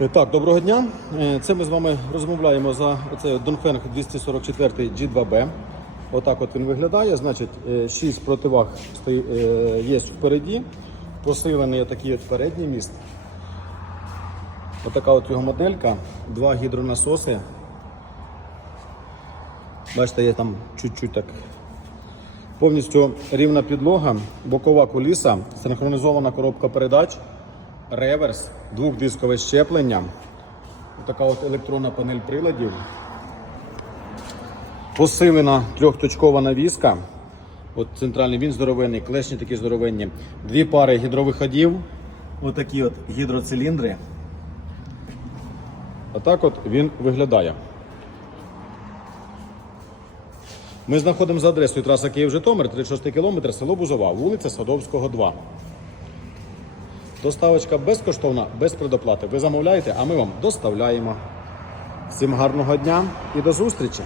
Е, Так, доброго дня. Е, Це ми з вами розмовляємо за оцей Донфенг 244 G2B. Отак от він виглядає. Значить, 6 противаг е, є впереді. Посилений такий от передній міст. Отака от його моделька. Два гідронасоси. Бачите, є там чуть-чуть так. Повністю рівна підлога, бокова куліса, синхронізована коробка передач, реверс, двохдискове щеплення, така от електронна панель приладів, посилена трьохточкова навіска, от центральний він здоровенний, клешні такі здоровенні, дві пари гідровиходів, отакі от гідроциліндри. Отак от він виглядає. Ми знаходимо за адресою траса Київ-Житомир, 36 км, село Бузова, вулиця Садовського, 2. Доставочка безкоштовна, без предоплати. Ви замовляєте, а ми вам доставляємо. Всім гарного дня і до зустрічі!